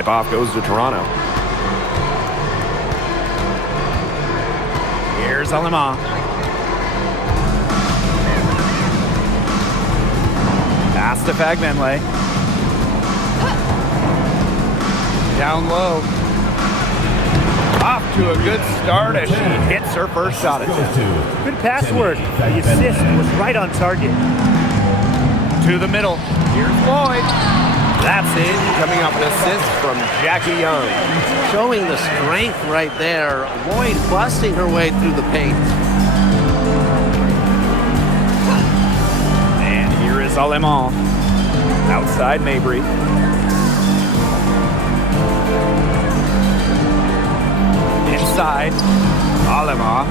Tip-off goes to Toronto. Here's Alema. Pass to Fagbenle. Down low. Off to a good start as she hits her first shot attempt. Good pass work. The assist was right on target. To the middle. Here's Lloyd. That's it. Coming up an assist from Jackie Young. Showing the strength right there. Lloyd busting her way through the paint. And here is Alema. Outside Mabry. Inside, Alema.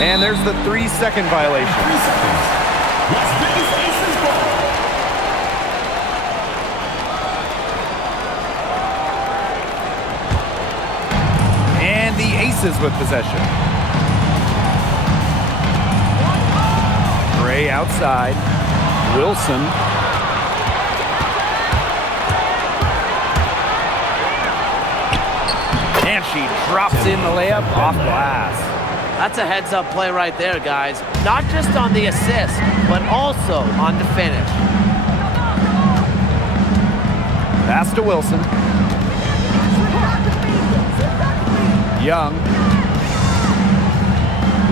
And there's the 3-second violation. 3 seconds. Las Vegas Aces ball. And the Aces with possession. Gray outside. Wilson. And she drops in the layup off glass. That's a heads-up play right there, guys. Not just on the assist, but also on the finish. Pass to Wilson. Young.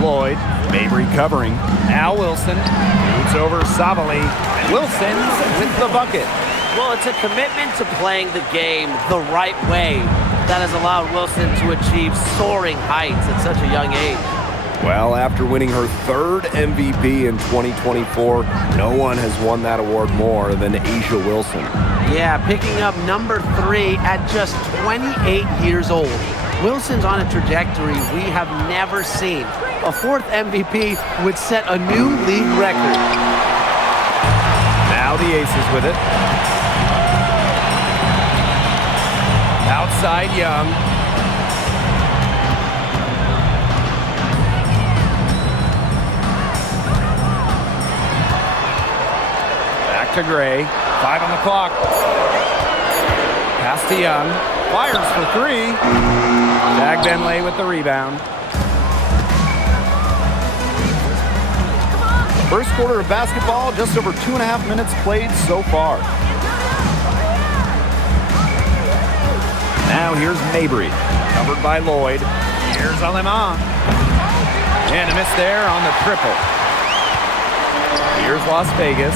Lloyd. Mabry covering. Now Wilson. Shoots over Savali. Wilson with the bucket. Well, it's a commitment to playing the game the right way that has allowed Wilson to achieve soaring heights at such a young age. Well, after winning her third MVP in 2024, no one has won that award more than A'ja Wilson. Yeah, picking up number 3 at just 28 years old. Wilson's on a trajectory we have never seen. A 4th MVP would set a new league record. Now the Aces with it. Outside Young. Back to Gray. 5 on the clock. Pass to Young. Fires for 3. Fagbenle with the rebound. First quarter of basketball, just over 2.5 minutes played so far. Now here's Mabry, covered by Lloyd. Here's Alema. And a miss there on the triple. Here's Las Vegas.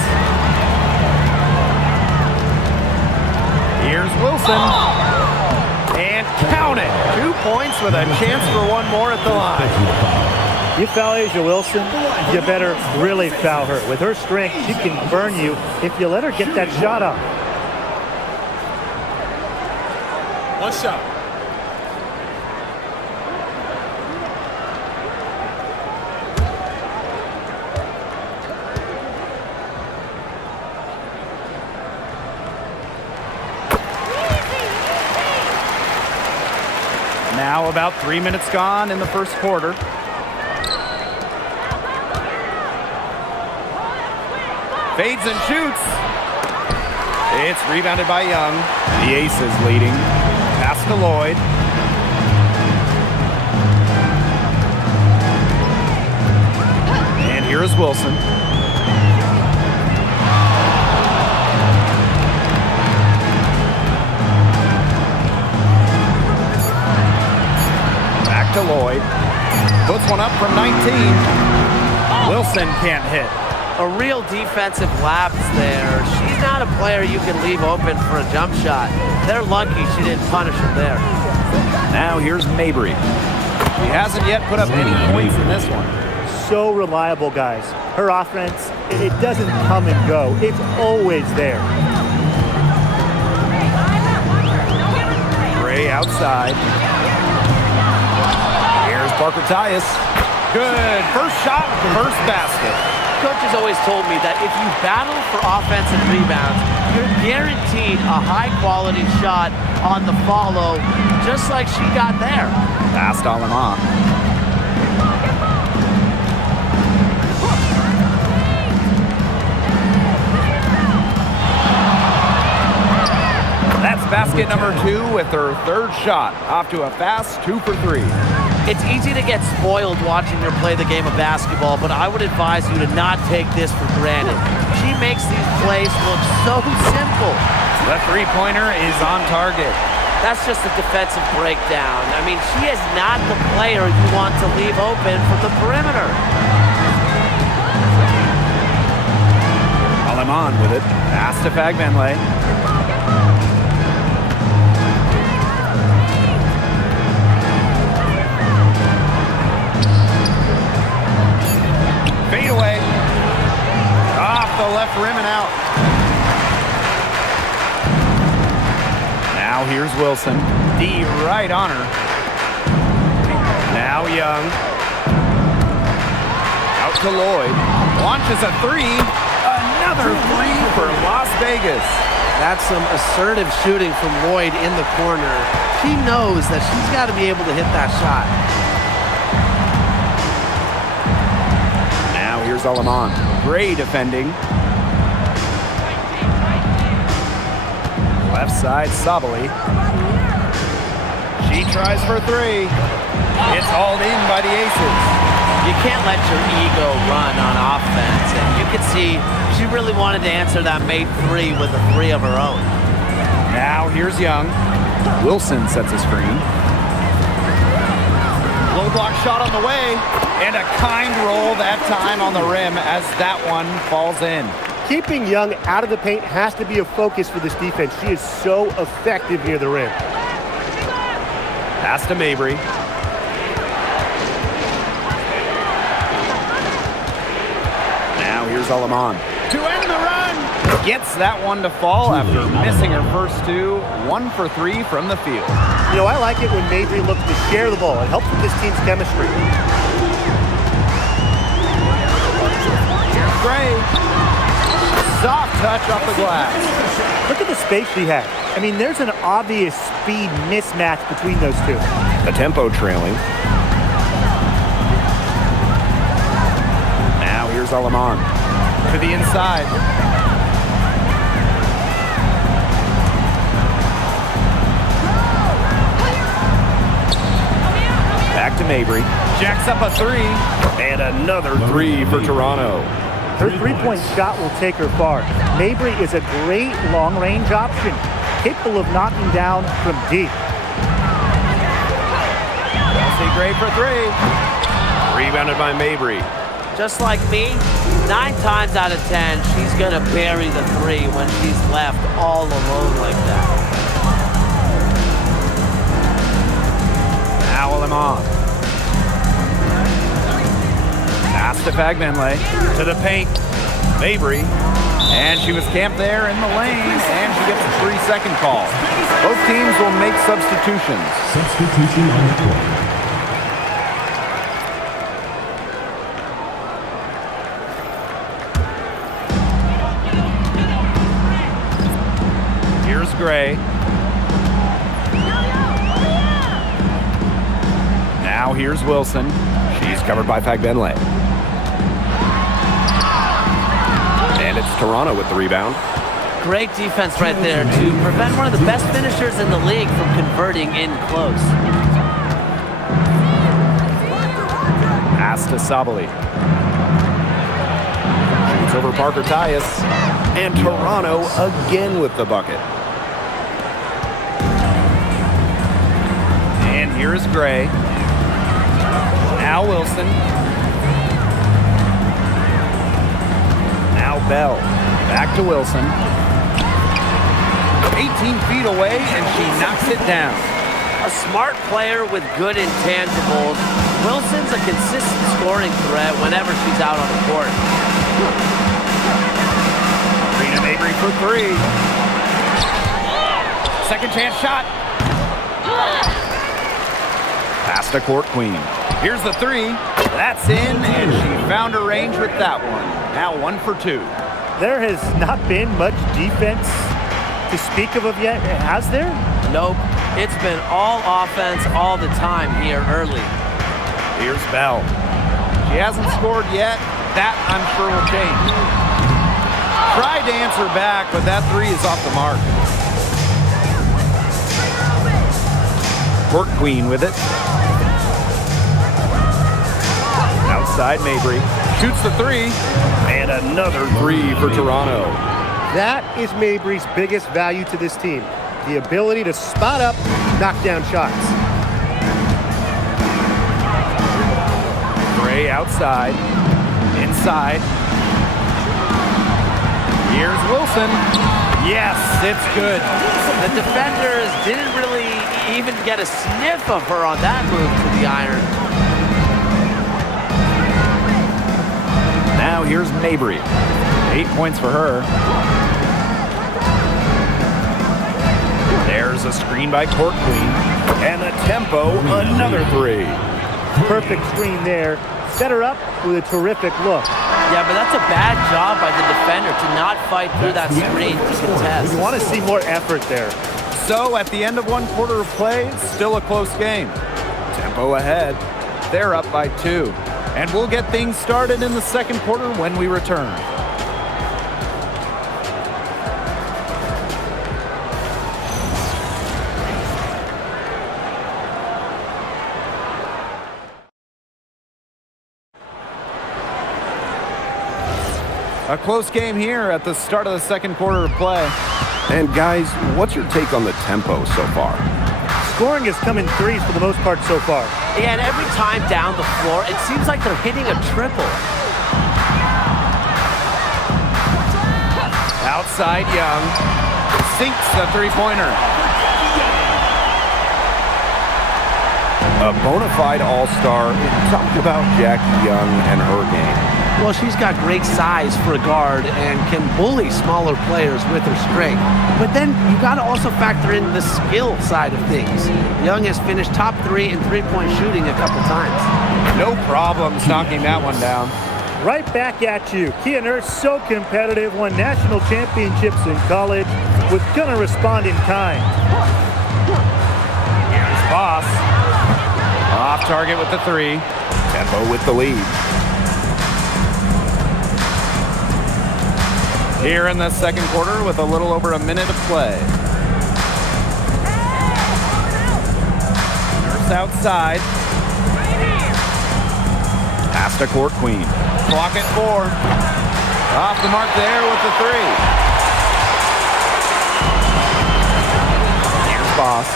Here's Wilson. And count it. 2 points with a chance for one more at the line. You foul A'ja Wilson, you better really foul her. With her strength, she can burn you if you let her get that shot up. One shot. Now about 3 minutes gone in the first quarter. Fades and shoots. It's rebounded by Young. The Aces leading. Pass to Lloyd. And here is Wilson. Back to Lloyd. Puts one up from 19. Wilson can't hit. A real defensive lapse there. She's not a player you can leave open for a jump shot. They're lucky she didn't punish him there. Now here's Mabry. She hasn't yet put up any points in this one. So reliable, guys. Her offense, it doesn't come and go. It's always there. Gray outside. Here's Parker Tyus. Good. First shot, first basket. Coach has always told me that if you battle for offensive rebounds, you're guaranteed a high-quality shot on the follow, just like she got there. Passed Alema. Basket number 2 with her third shot. Off to a fast 2 for 3. It's easy to get spoiled watching her play the game of basketball, but I would advise you to not take this for granted. She makes these plays look so simple. The three-pointer is on target. That's just a defensive breakdown. I mean, she is not the player you want to leave open from the perimeter. Aleman with it. Pass to Fagbenle. Fade away. Off the left rim and out. Now here's Wilson. D right on her. Now Young. Out to Lloyd. Launches a 3. Another 3 for Las Vegas. That's some assertive shooting from Lloyd in the corner. She knows that she's got to be able to hit that shot. Now here's Aleman. Gray defending. Left side, Sabali. She tries for 3. It's hauled in by the Aces. You can't let your ego run on offense. And you can see she really wanted to answer that made 3 with a 3 of her own. Now here's Young. Wilson sets a screen. Low block shot on the way. And a kind roll that time on the rim as that one falls in. Keeping Young out of the paint has to be a focus for this defense. She is so effective near the rim. Pass to Mabry. Now here's Aleman. To end the run. Gets that one to fall after missing her first 2. 1 for 3 from the field. You know, I like it when Mabry looks to share the ball. It helps with this team's chemistry. Here's Gray. Soft touch off the glass. Look at the space she had. I mean, there's an obvious speed mismatch between those two. The tempo trailing. Now here's Aleman. To the inside. Back to Mabry. Jacks up a 3. And another 3 for Toronto. Her three-point shot will take her far. Mabry is a great long-range option, capable of knocking down from deep. Kelsey Gray for 3. Rebounded by Mabry. Just like me, 9 times out of 10, she's going to bury the 3 when she's left all alone like that. Now Aleman. Pass to Fagbenle. To the paint. Mabry. And she was camped there in the lane, and she gets a 3-second call. Both teams will make substitutions. Substitution on the court. Here's Gray. Now here's Wilson. She's covered by Fagbenle. And it's Toronto with the rebound. Great defense right there to prevent one of the best finishers in the league from converting in close. Pass to Sabali. Shoots over Parker Tyus. And Toronto again with the bucket. And here's Gray. Now Wilson. Now Bell. Back to Wilson. 18 feet away, and she knocks it down. A smart player with good intangibles. Wilson's a consistent scoring threat whenever she's out on the court. Rena Mabry for 3. Second chance shot. Pass to Court Queen. Here's the 3. That's in, and she found her range with that one. Now 1 for 2. There has not been much defense to speak of yet, has there? Nope. It's been all offense all the time here early. Here's Bell. She hasn't scored yet. That, I'm sure, will change. Tried to answer back, but that 3 is off the mark. Court Queen with it. Outside Mabry. Shoots the three. And another three for Toronto. That is Mabry's biggest value to this team. The ability to spot up, knock down shots. Gray outside. Inside. Here's Wilson. Yes, it's good. The defenders didn't really even get a sniff of her on that move to the iron. Now here's Mabry. 8 points for her. There's a screen by Court Queen. And the tempo, another three. Perfect screen there. Set her up with a terrific look. Yeah, but that's a bad job by the defender to not fight through that screen to contest. You want to see more effort there. So at the end of one quarter of play, it's still a close game. Tempo ahead. They're up by 2. And we'll get things started in the second quarter when we return. A close game here at the start of the second quarter of play. And guys, what's your take on the tempo so far? Scoring has come in threes for the most part so far. And every time down the floor, it seems like they're hitting a triple. Outside Young. Sinks the three-pointer. A bona fide all-star. Talk about Jackie Young and her game. Well, she's got great size for a guard and can bully smaller players with her strength. But then you got to also factor in the skill side of things. Young has finished top 3 in three-point shooting a couple times. No problems knocking that one down. Right back at you. Kia Nurse, so competitive, won national championships in college, was gonna respond in kind. Here's Boss. Off target with the three. Tempo with the lead. Here in the second quarter with a little over a minute of play. Nurse outside. Pass to Court Queen. Clock at 4. Off the mark there with the three. Here's Boss.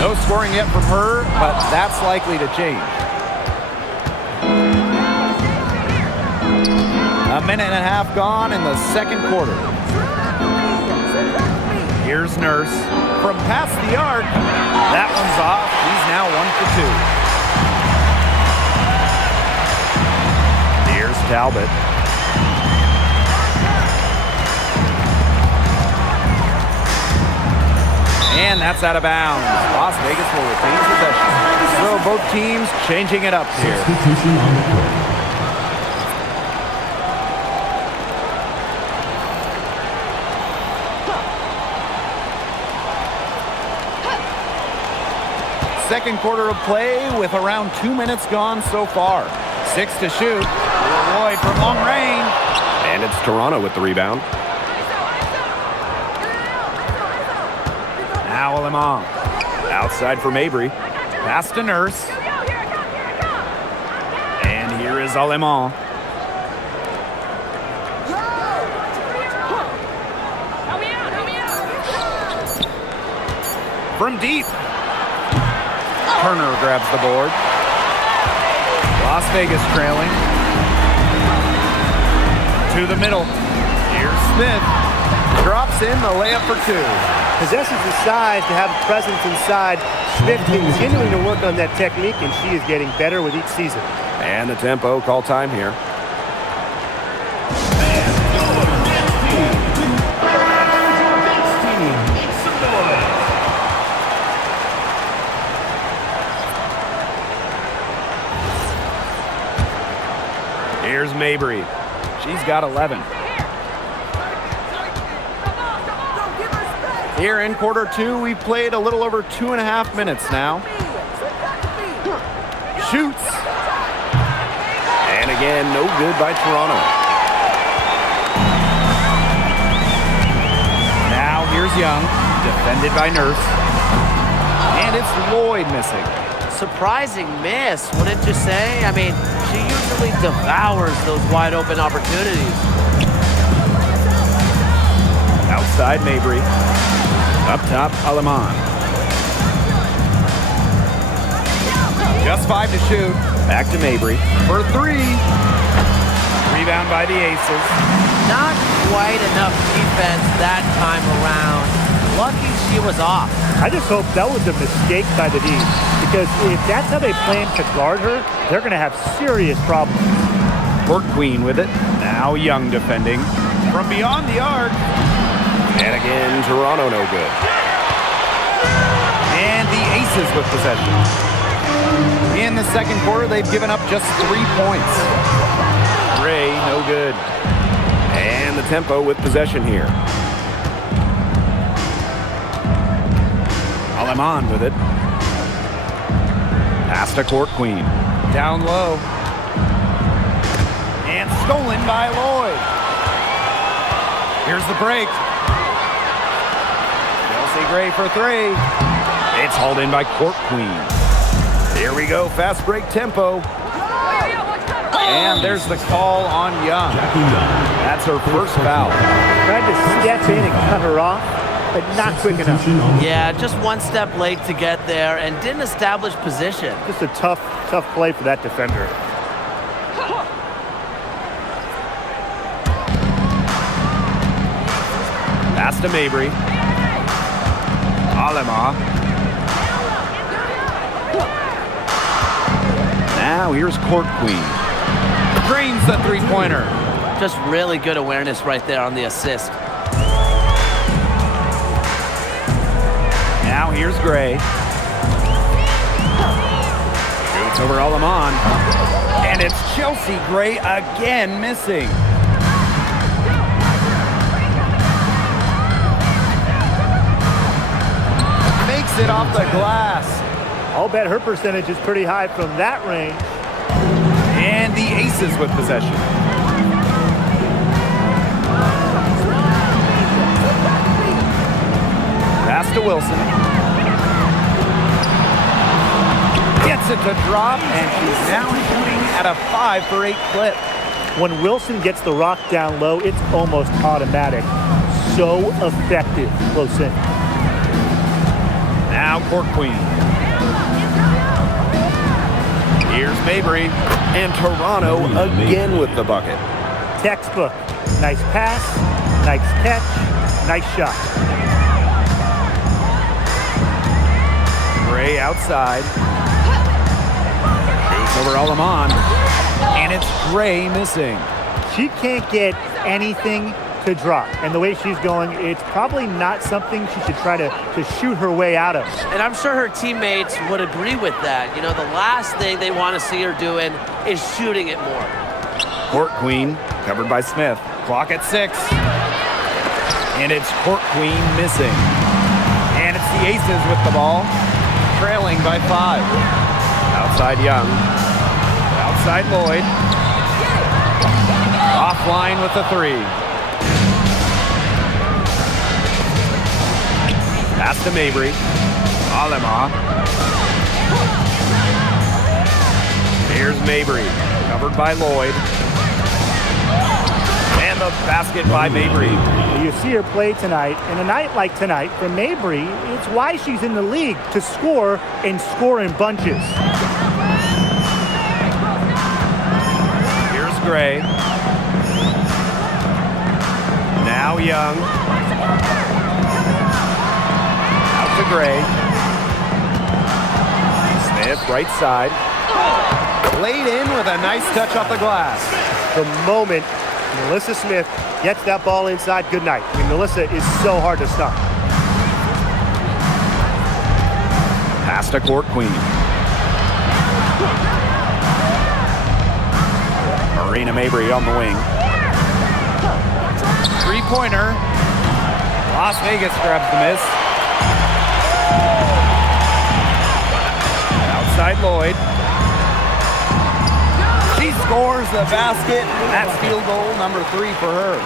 No scoring yet from her, but that's likely to change. A minute and a half gone in the second quarter. Here's Nurse. From past the arc. That one's off. He's now 1 for 2. Here's Talbot. And that's out of bounds. Las Vegas will retain possession. So both teams changing it up here. Substitution on the court. Second quarter of play with around 2 minutes gone so far. 6 to shoot. Lloyd from long range. And it's Toronto with the rebound. Now Alemang. Outside for Mabry. Pass to Nurse. And here is Alemang. From deep. Turner grabs the board. Las Vegas trailing. To the middle. Here's Smith. Drops in the layup for 2. Possesses the size to have presence inside. Smith continuing to work on that technique, and she is getting better with each season. And the tempo, call time here. Here's Mabry. She's got 11. Here in quarter 2, we've played a little over 2.5 minutes now. Shoots. And again, no good by Toronto. Now here's Young, defended by Nurse. And it's Lloyd missing. Surprising miss, wouldn't you say? I mean, she usually devours those wide open opportunities. Outside Mabry. Up top, Aleman. Just 5 to shoot. Back to Mabry for 3. Rebound by the Aces. Not quite enough defense that time around. Lucky she was off. I just hope that was a mistake by the D, because if that's how they plan to guard her, they're going to have serious problems. Court Queen with it. Now Young defending. From beyond the arc. And again, Toronto no good. And the Aces with possession. In the second quarter, they've given up just 3 points. Ray, no good. And the Tempo with possession here. Aleman with it. Pass to Court Queen. Down low. And stolen by Lloyd. Here's the break. Chelsea Gray for 3. It's hauled in by Court Queen. Here we go, fast break tempo. And there's the call on Young. That's her first foul. Tried to step in and cut her off, but not quick enough. Yeah, just one step late to get there and didn't establish position. Just a tough play for that defender. Pass to Mabry. Alema. Now here's Court Queen. Drains the three-pointer. Just really good awareness right there on the assist. Now here's Gray. Shoots over Aleman. And it's Chelsea Gray again missing. Makes it off the glass. I'll bet her percentage is pretty high from that range. And the Aces with possession. Pass to Wilson. Gets it to drop, and she's now shooting at a 5 for 8 clip. When Wilson gets the rock down low, it's almost automatic. So effective close in. Now Court Queen. Here's Mabry. And Toronto again with the bucket. Textbook. Nice pass, nice catch, nice shot. Gray outside. Shoots over Aleman. And it's Gray missing. She can't get anything to drop. And the way she's going, it's probably not something she should try to shoot her way out of. And I'm sure her teammates would agree with that. You know, the last thing they want to see her doing is shooting it more. Court Queen covered by Smith. Clock at 6. And it's Court Queen missing. And it's the Aces with the ball, trailing by 5. Outside Young. Outside Lloyd. Offline with the 3. Pass to Mabry. Alema. Here's Mabry. Covered by Lloyd. And the basket by Mabry. You see her play tonight, and a night like tonight for Mabry, it's why she's in the league, to score and score in bunches. Here's Gray. Now Young. Out to Gray. Smith, right side. Laid in with a nice touch off the glass. The moment Melissa Smith gets that ball inside, good night. I mean, Melissa is so hard to stop. Pass to Court Queen. Marina Mabry on the wing. Three-pointer. Las Vegas grabs the miss. Outside Lloyd. She scores the basket. That's field goal number 3 for her.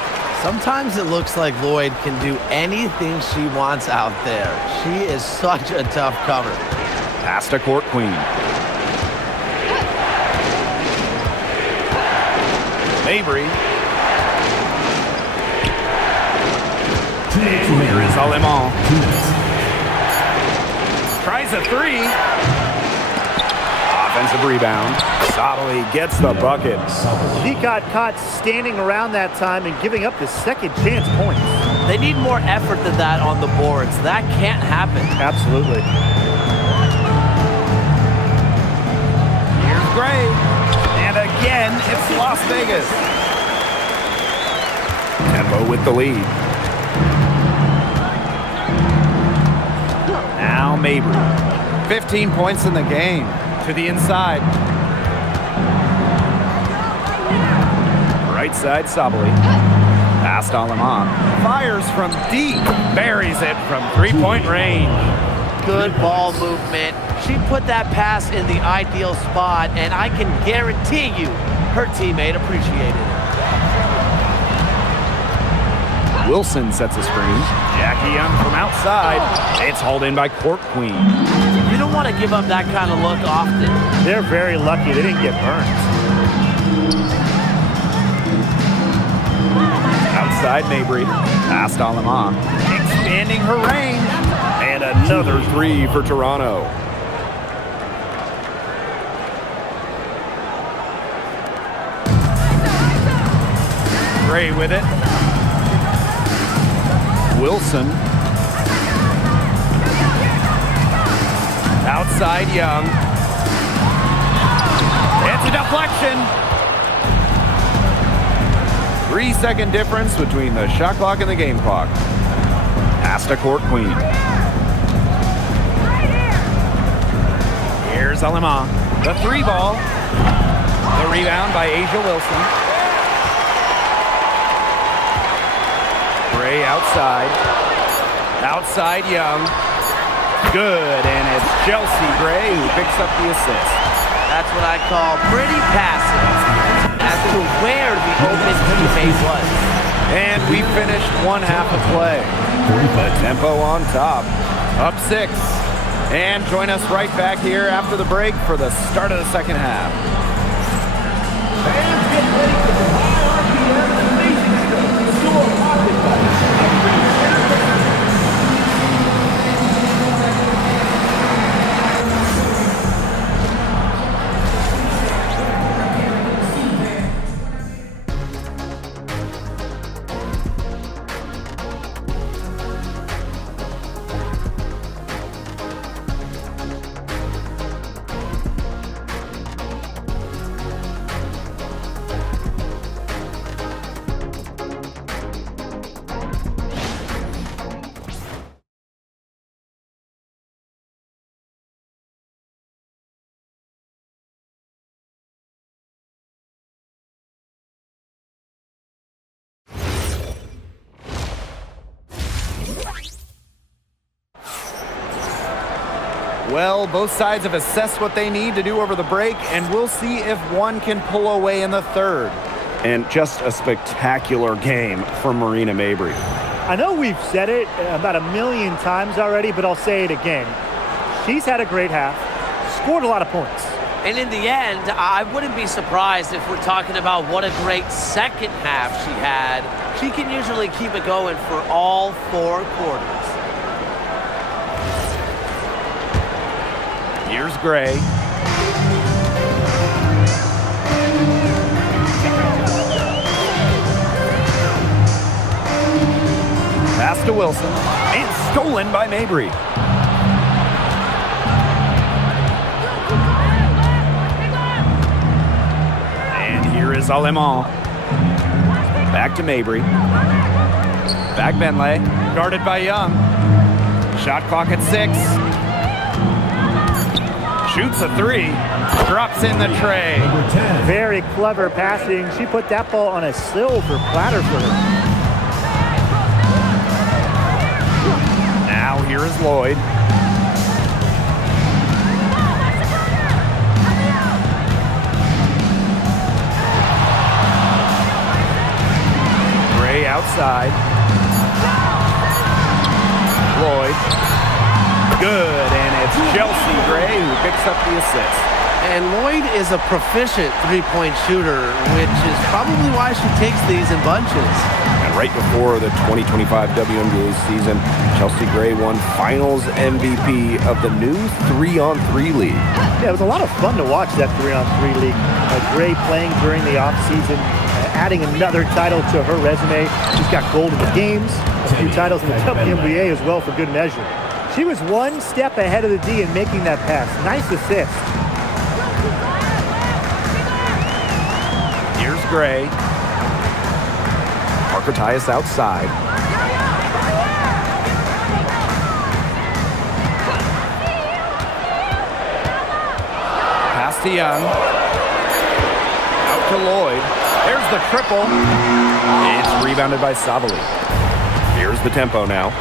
Sometimes it looks like Lloyd can do anything she wants out there. She is such a tough cover. Pass to Court Queen. Mabry. And here is Alemán. Tries a three. Offensive rebound. Sabali gets the bucket. He got caught standing around that time and giving up the second chance points. They need more effort than that on the boards. That can't happen. Absolutely. Here's Gray. And again, it's Las Vegas. Tempo with the lead. Now Mabry. 15 points in the game. To the inside. Right side, Sabali. Pass to Alemán. Fires from deep. Buries it from three-point range. Good ball movement. She put that pass in the ideal spot, and I can guarantee you her teammate appreciated it. Wilson sets a screen. Jackie Young from outside. It's hauled in by Court Queen. You don't want to give up that kind of look often. They're very lucky they didn't get burned. Outside Mabry. Past Alemán. Expanding her range. And another three for Toronto. Gray with it. Wilson. Outside Young. It's a deflection. 3-second difference between the shot clock and the game clock. Pass to Court Queen. Here's Alemán. The three ball. The rebound by Asia Wilson. Gray outside. Outside Young. Good, and it's Chelsea Gray who picks up the assist. That's what I call pretty passive as to where the open teammate was. And we finished one half of play. The tempo on top. Up 6. And join us right back here after the break for the start of the second half. Fans get ready for the high RPM imitation stuff. The store pocket Well, both sides have assessed what they need to do over the break, and we'll see if one can pull away in the third. And just a spectacular game from Marina Mabry. I know we've said it about 1,000,000 times already, but I'll say it again. She's had a great half, scored a lot of points. And in the end, I wouldn't be surprised if we're talking about what a great second half she had. She can usually keep it going for all 4 quarters. Here's Gray. Pass to Wilson. And stolen by Mabry. And here is Alemán. Back to Mabry. Back Benlay. Guarded by Young. Shot clock at 6. Shoots a 3, drops in the tray. Very clever passing. She put that ball on a silver platter for her. Now here is Lloyd. Gray outside. Lloyd. good, and it's Chelsea Gray who picks up the assist. And Lloyd is a proficient three-point shooter, which is probably why she takes these in bunches. And right before the 2025 WNBA season, Chelsea Gray won Finals MVP of the new 3-on-3 league. Yeah, it was a lot of fun to watch that 3-on-3 league. Gray playing during the offseason, adding another title to her resume. She's got gold in the games, a few titles in the WNBA as well for good measure. She was one step ahead of the D in making that pass. Nice assist. Here's Gray. Parker Tyus outside. Pass to Young. Out to Lloyd. There's the triple. It's rebounded by Savali. Here's the tempo now.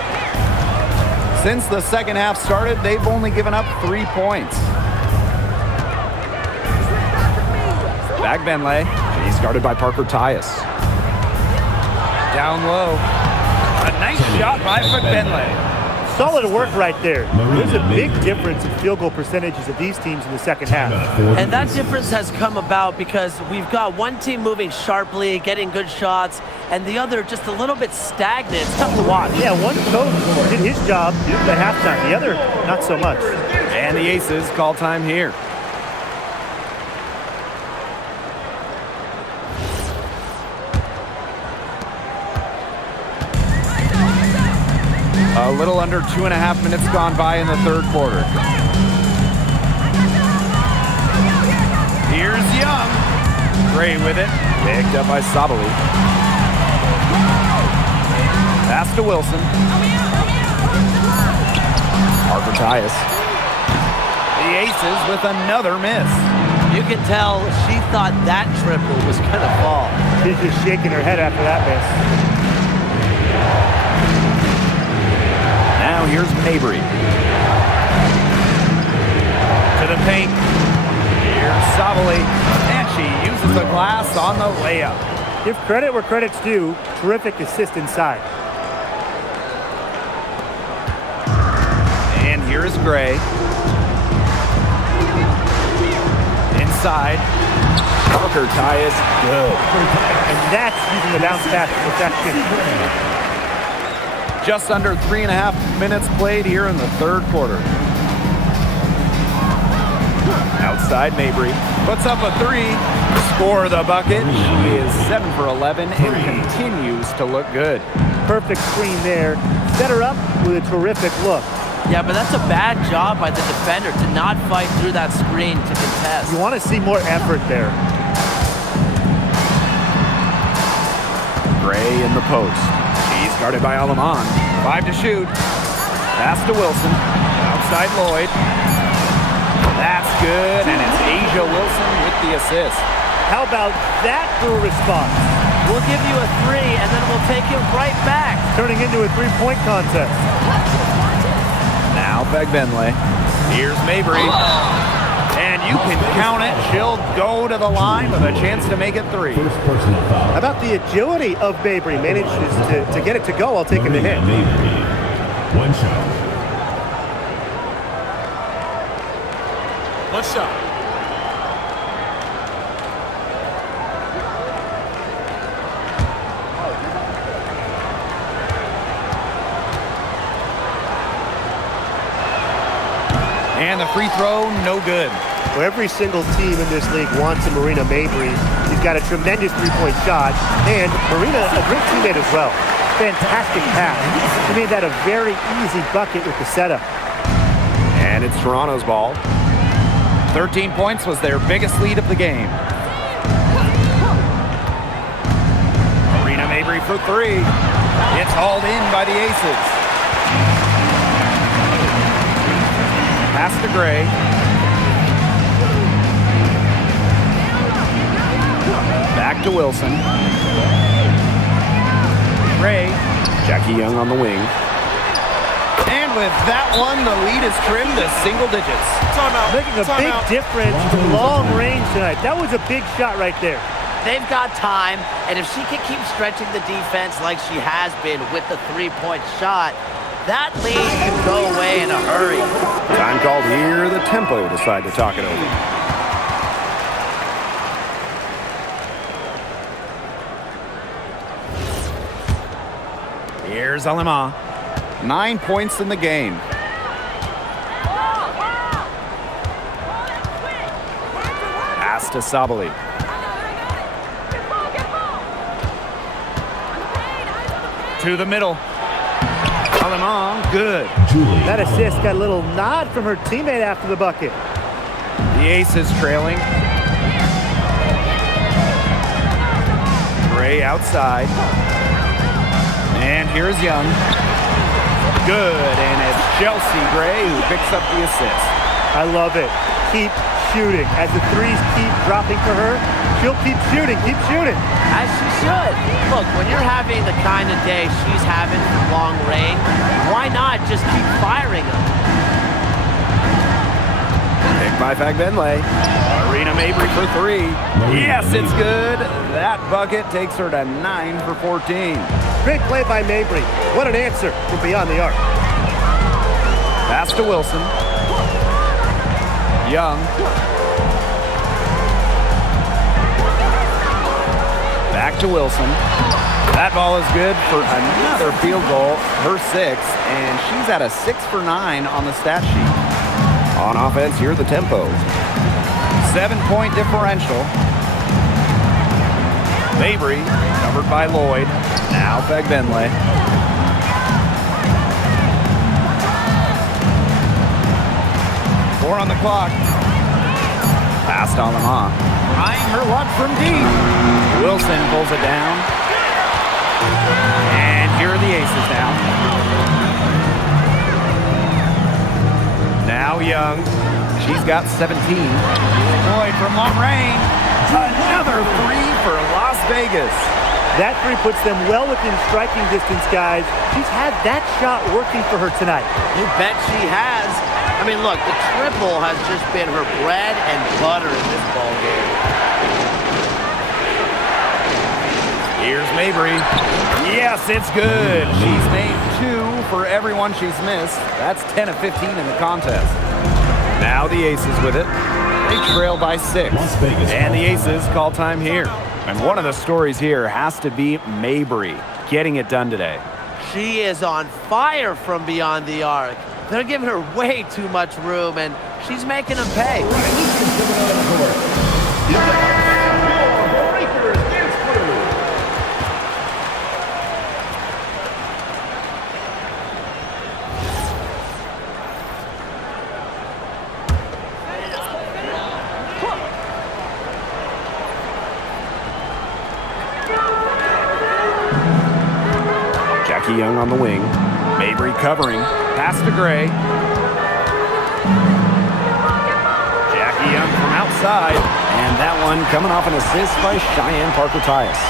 Since the second half started, they've only given up 3 points. Back Benley. He's guarded by Parker Tyus. Down low. A nice shot by Benley. Solid work right there. There's a big difference in field goal percentages of these teams in the second half. And that difference has come about because we've got one team moving sharply, getting good shots, and the other just a little bit stagnant. It's tough to watch. Yeah, one coach did his job at halftime. The other, not so much. And the Aces call time here. A little under 2.5 minutes gone by in the third quarter. Here's Young. Gray with it. Picked up by Savali. Pass to Wilson. Parker Tyus. The Aces with another miss. You can tell she thought that triple was going to fall. She's just shaking her head after that miss. Now here's Mabry. To the paint. Here's Savali. And she uses the glass on the layup. Give credit where credit's due. Terrific assist inside. And here's Gray. Inside. Parker Tyus, good. And that's using the bounce pass perfection. Just under 3.5 minutes played here in the third quarter. Outside Mabry. Puts up a three. Score the bucket. She is 7 for 11 and continues to look good. Perfect screen there. Set her up with a terrific look. Yeah, but that's a bad job by the defender to not fight through that screen to contest. You want to see more effort there. Gray in the post. She's guarded by Alaman. 5 to shoot. Pass to Wilson. Outside Lloyd. That's good, and it's Asia Wilson with the assist. How about that for a response? We'll give you a three, and then we'll take it right back. Turning into a three-point contest. Now Benley. Here's Mabry. And you can count it. She'll go to the line with a chance to make it three. How about the agility of Mabry? Manages to get it to go while taking the hit. One shot. One shot. And the free throw, no good. Well, every single team in this league wants a Marina Mabry. He's got a tremendous three-point shot, and Marina, a great teammate as well. Fantastic pass. She made that a very easy bucket with the setup. And it's Toronto's ball. 13 points was their biggest lead of the game. Marina Mabry for three. It's hauled in by the Aces. Pass to Gray. Back to Wilson. Gray. Jackie Young on the wing. And with that one, the lead is trimmed to single digits. Making a big difference in long range tonight. That was a big shot right there. They've got time, and if she can keep stretching the defense like she has been with the three-point shot, that lead can go away in a hurry. Time called here. The tempo decide to talk it over. Here's Alima. 9 points in the game. Pass to Sabali. To the middle. Alima, good. That assist got a little nod from her teammate after the bucket. The Aces trailing. Gray outside. And here's Young. Good, and it's Chelsea Gray who picks up the assist. I love it. Keep shooting. As the threes keep dropping for her, she'll keep shooting. Keep shooting. As she should. Look, when you're having the kind of day she's having from long range, why not just keep firing them? Picked by Fagbenle. Arena Mabry for three. Yes, it's good. That bucket takes her to 9 for 14. Great play by Mabry. What an answer from beyond the arc. Pass to Wilson. Young. Back to Wilson. That ball is good for another field goal, her 6th, and she's at a 6 for 9 on the stat sheet. On offense, here the tempo. 7-point differential. Mabry, covered by Lloyd. Now Fagbenle. 4 on the clock. Pass to Alima. Trying her luck from deep. Wilson pulls it down. And here are the Aces now. Now Young. She's got 17. Lloyd from long range. Another three for Las Vegas. That three puts them well within striking distance, guys. She's had that shot working for her tonight. You bet she has. I mean, look, the triple has just been her bread and butter in this ball game. Here's Mabry. Yes, it's good. She's made 2 for everyone she's missed. That's 10 of 15 in the contest. Now the Aces with it. They trail by 6. And the Aces call time here. And one of the stories here has to be Mabry getting it done today. She is on fire from beyond the arc. They're giving her way too much room, and she's making them pay. Jackie Young on the wing. Mabry covering. Pass to Gray. Jackie Young from outside. And that one coming off an assist by Cheyenne Parker-Tyus.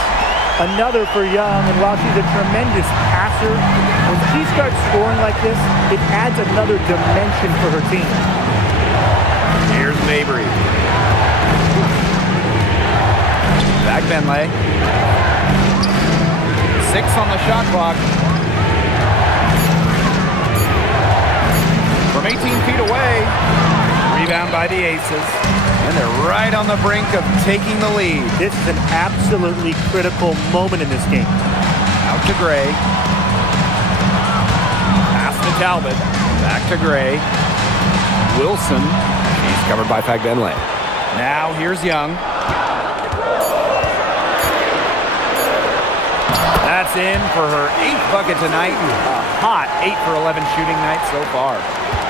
Another for Young, and while she's a tremendous passer, when she starts scoring like this, it adds another dimension for her team. Here's Mabry. Fagbenle. 6 on the shot clock. From 18 feet away. Rebound by the Aces. And they're right on the brink of taking the lead. This is an absolutely critical moment in this game. Out to Gray. Pass to Talbot. Back to Gray. Wilson. He's covered by Fagbenle. Now here's Young. That's in for her 8th bucket tonight. A hot 8 for 11 shooting night so far.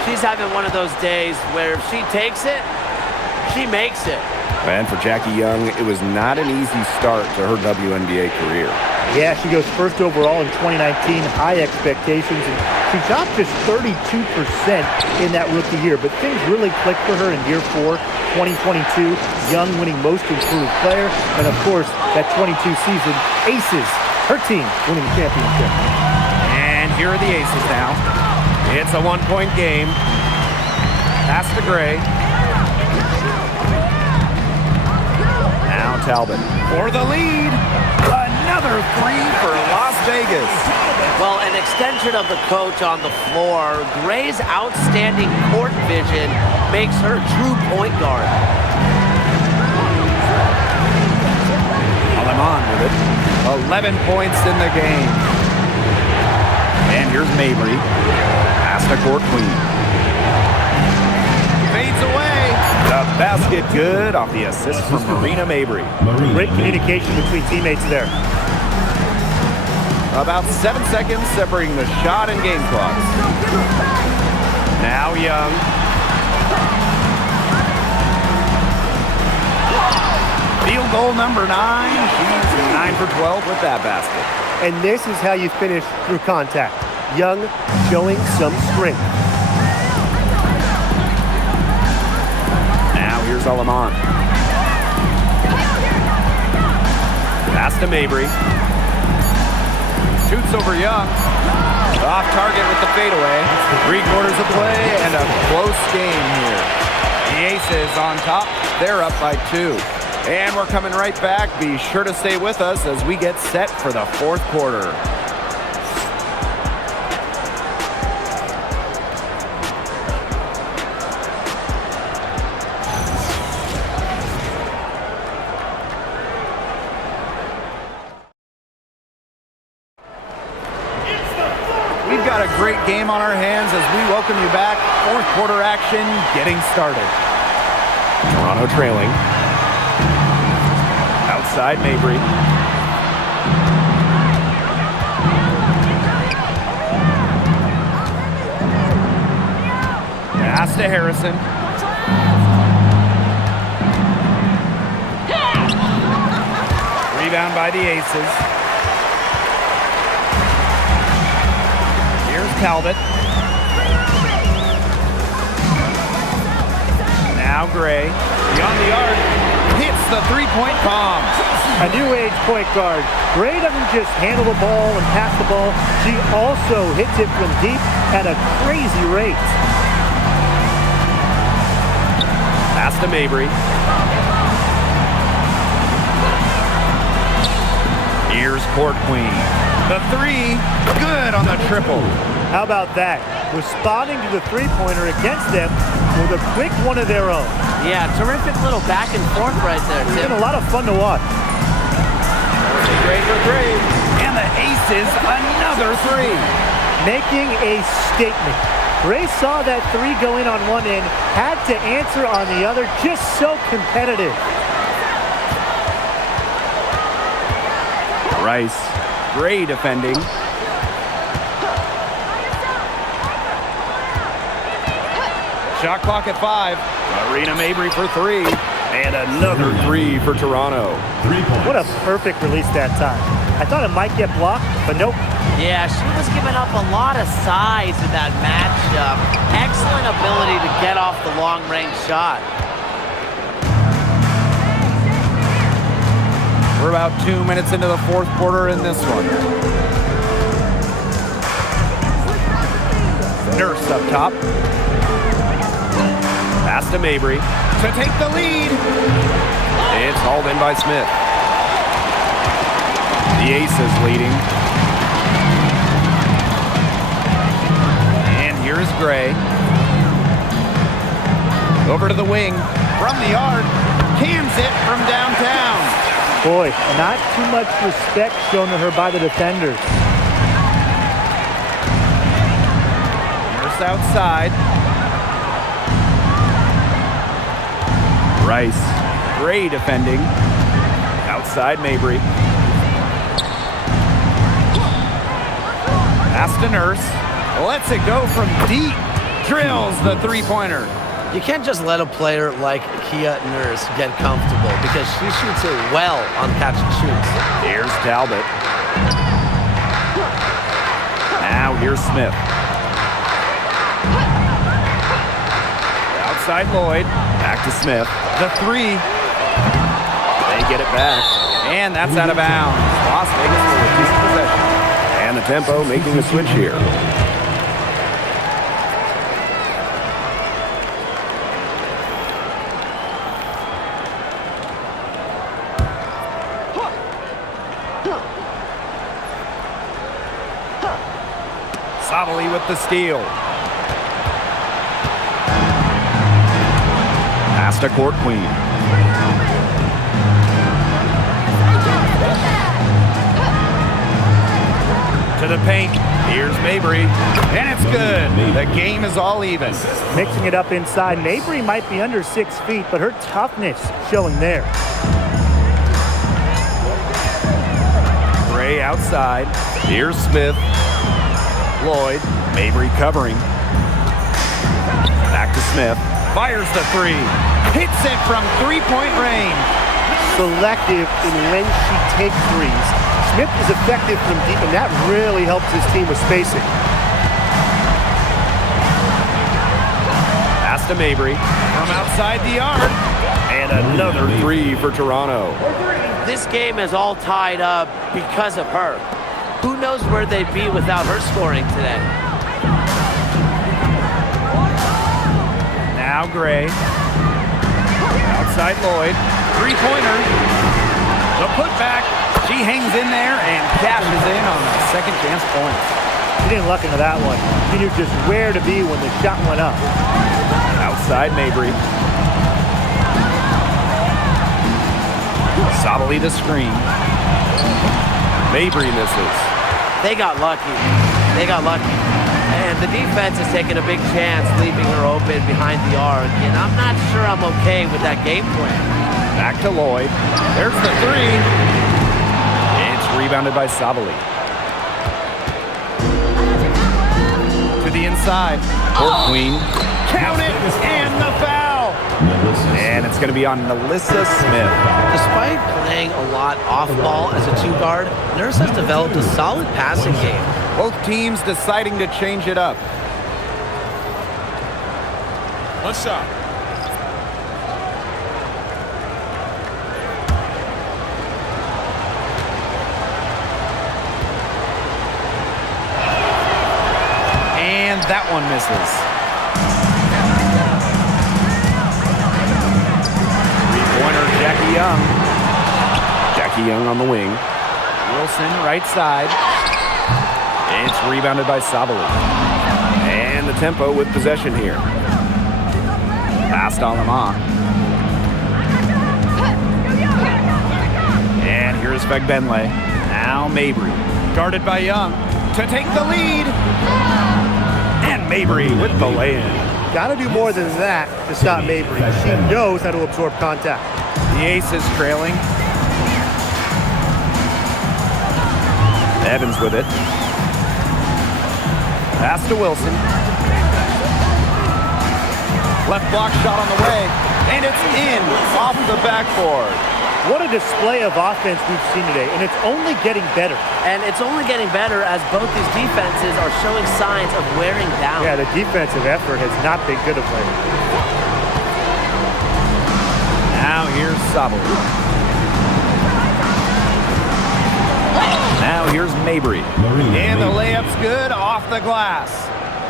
She's having one of those days where if she takes it, she makes it. And for Jackie Young, it was not an easy start to her WNBA career. Yeah, she goes first overall in 2019, high expectations, and she shot just 32% in that rookie year. But things really clicked for her in year 4, 2022. Young winning most improved player, and of course, that 22 season, Aces, her team winning the championship. And here are the Aces now. It's a 1-point game. Pass to Gray. Now Talbot for the lead. Another three for Las Vegas. Well, an extension of the coach on the floor, Gray's outstanding court vision makes her a true point guard. Aleman with it. 11 points in the game. And here's Mabry. Pass to Court Queen. Fades away. The basket good off the assist from Marina Mabry. Great communication between teammates there. About 7 seconds separating the shot and game clocks. Now Young. Field goal number 9. She's 9 for 12 with that basket. And this is how you finish through contact. Young showing some strength. Now here's Aleman. Pass to Mabry. Shoots over Young. Off target with the fadeaway. 3 quarters of play and a close game here. The Aces on top. They're up by 2. And we're coming right back. Be sure to stay with us as we get set for the 4th quarter. We've got a great game on our hands as we welcome you back. 4th quarter action getting started. Toronto trailing. Outside Mabry. Pass to Harrison. Rebound by the Aces. Here's Talbot. Now Gray. Beyond the arc. Hits the 3-point bomb. A new age point guard. Gray doesn't just handle the ball and pass the ball. She also hits it from deep at a crazy rate. Pass to Mabry. Here's Court Queen. The 3, good on the triple. How about that? Responding to the three-pointer against them with a quick one of their own. Yeah, terrific little back and forth right there, It's Tim. been a lot of fun to watch. Great for 3. And the Aces, another 3. Making a statement. Gray saw that 3 go in on one end, had to answer on the other, just so competitive. Rice, Gray defending. Shot clock at 5. Marina Mabry for 3. And another 3 for Toronto. What a perfect release that time. I thought it might get blocked, but nope. Yeah, she was giving up a lot of size in that matchup. Excellent ability to get off the long-range shot. We're about 2 minutes into the 4th quarter in this one. Nurse up top. Pass to Mabry to take the lead. It's hauled in by Smith. The Aces leading. And here is Gray. Over to the wing. From the arc. Cans it from downtown. Boy, not too much respect shown to her by the defenders. Nurse outside. Rice. Gray defending. Outside Mabry. Pass to Nurse. Lets it go from deep. Drills the 3-pointer. You can't just let a player like Kia Nurse get comfortable because she shoots it well on catch and shoots. Here's Talbot. Now here's Smith. Outside Lloyd. Back to Smith. The 3. They get it back. And that's out of bounds. Las Vegas will reduce possession. And the tempo making a switch here. Sabali with the steal. Pass to Court Queen. To the paint. Here's Mabry. And it's good. The game is all even. Mixing it up inside. Mabry might be under 6 feet, but her toughness showing there. Gray outside. Here's Smith. Lloyd. Mabry covering. Back to Smith. Fires the three. Hits it from three-point range. Selective in when she takes threes. Smith is effective from deep, and that really helps his team with spacing. Pass to Mabry from outside the arc. And another three for Toronto. This game is all tied up because of her. Who knows where they'd be without her scoring today? Now Gray. Outside Lloyd. Three-pointer. The putback. She hangs in there and cashes in on the second chance points. She didn't luck into that one. She knew just where to be when the shot went up. Outside Mabry. Sabali the screen. Mabry misses. They got lucky. They got lucky. And the defense is taking a big chance leaving her open behind the arc. And I'm not sure I'm okay with that game plan. Back to Lloyd. There's the three. It's rebounded by Sabali. To the inside. Court Queen. Count it, and the foul. And it's going to be on Melissa Smith. Despite playing a lot off ball as a two-guard, Nurse has developed a solid passing game. Both teams deciding to change it up. One shot. And that one misses. Three-pointer, Jackie Young. Jackie Young on the wing. Wilson, right side. It's rebounded by Sabali. And the tempo with possession here. Pass to Lamont. And here's Fegbenle. Now Mabry. Guarded by Young to take the lead. And Mabry with the lay-in. Got to do more than that to stop Mabry. She knows how to absorb contact. The Aces trailing. Evans with it. Pass to Wilson. Left block shot on the way. And it's in off the backboard. What a display of offense we've seen today, and it's only getting better. And it's only getting better as both these defenses are showing signs of wearing down. Yeah, the defensive effort has not been good of late. Now here's Sabali. Now here's Mabry. And the layup's good off the glass.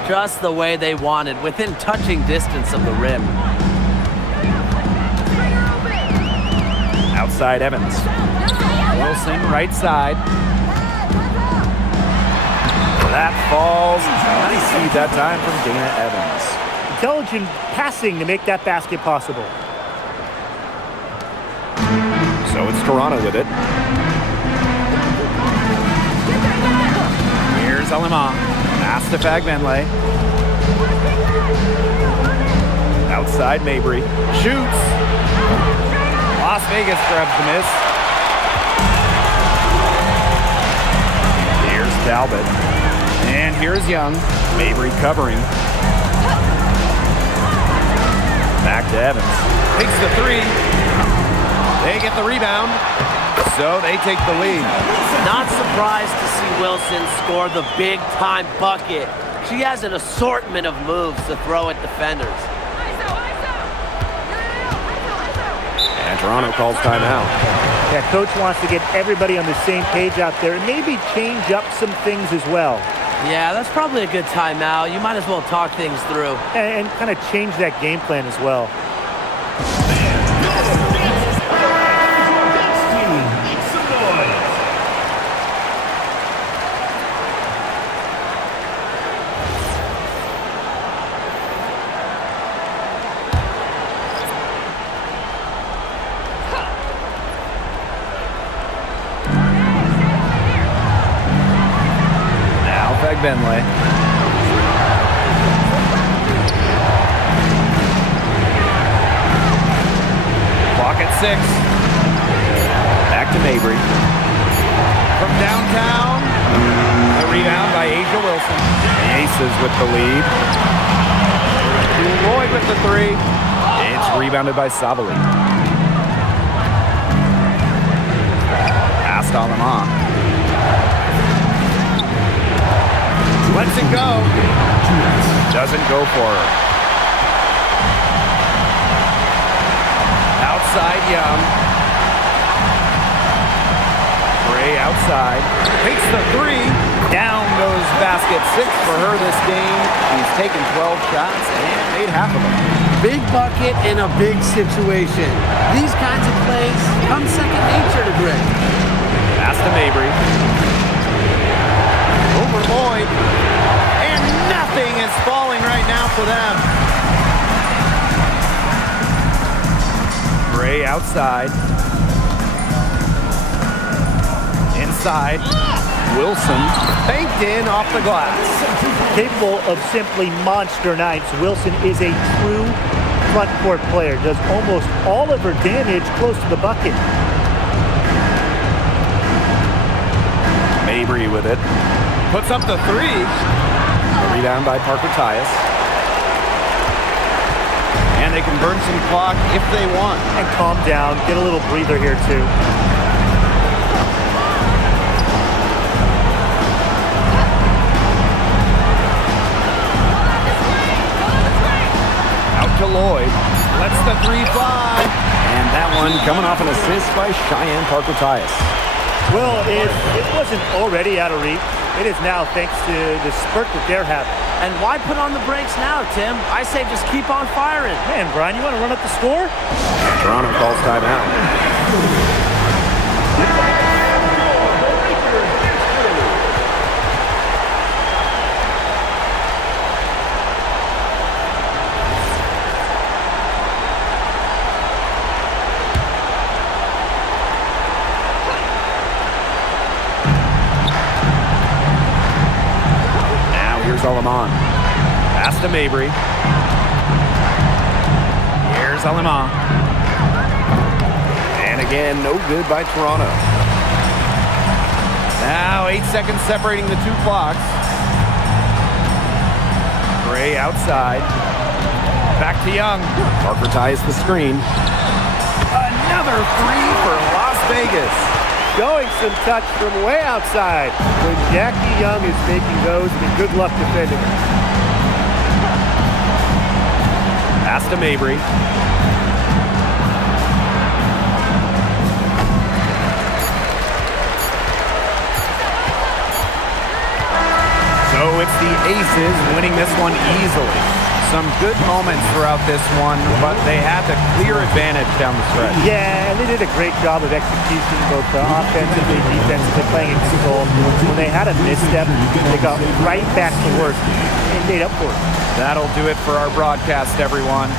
Just the way they wanted, within touching distance of the rim. Outside Evans. Wilson, right side. That falls. Nice feed that time from Dana Evans. Intelligent passing to make that basket possible. So it's Toronto with it. Here's Alima. Pass to Fagbenle. Outside Mabry. Shoots. Las Vegas grabs the miss. Here's Talbot. And here's Young. Mabry covering. Back to Evans. Takes the three. They get the rebound. So they take the lead. Not surprised to see Wilson score the big-time bucket. She has an assortment of moves to throw at defenders. And Toronto calls timeout. Yeah, coach wants to get everybody on the same page out there and maybe change up some things as well. Yeah, that's probably a good timeout. You might as well talk things through. And kind of change that game plan as well. Benley. Clock at 6. Back to Mabry. From downtown, a rebound by Asia Wilson. The Aces with the lead. Lloyd with the 3. It's rebounded by Savali. Passed on them on. Lets it go. Doesn't go for her. Outside Young. Gray outside. Takes the 3. Down goes basket 6 for her this game. She's taken 12 shots and made half of them. Big bucket in a big situation. These kinds of plays come second nature to Gray. Pass to Mabry. Over Lloyd. And nothing is falling right now for them. Gray outside. Inside. Wilson banked in off the glass. Capable of simply monster nights, Wilson is a true front court player. Does almost all of her damage close to the bucket. Mabry with it. Puts up the 3. A rebound by Parker Tyus. And they can burn some clock if they want. And calm down. Get a little breather here, too. Out to Lloyd. Lets the 3 fly. And that one coming off an assist by Cheyenne Parker Tyus. Well, if it wasn't already out of reach, it is now thanks to the spurt that they're having. And why put on the brakes now, Tim? I say just keep on firing. Man, Brian, you want to run up the score? Toronto calls timeout. Aleman. Pass to Mabry. Here's Aleman. And again, no good by Toronto. Now 8 seconds separating the 2 clocks. Gray outside. Back to Young. Parker ties the screen. Another 3 for Las Vegas. Showing some touch from way outside. When Jackie Young is making those, and good luck defending him. Pass to Mabry. So it's the Aces winning this one easily. Some good moments throughout this one, but they had the clear advantage down the stretch. Yeah, and they did a great job of execution, both offensively, defensively, playing in control. When they had a misstep, they got right back to work and made up for it. That'll do it for our broadcast, everyone.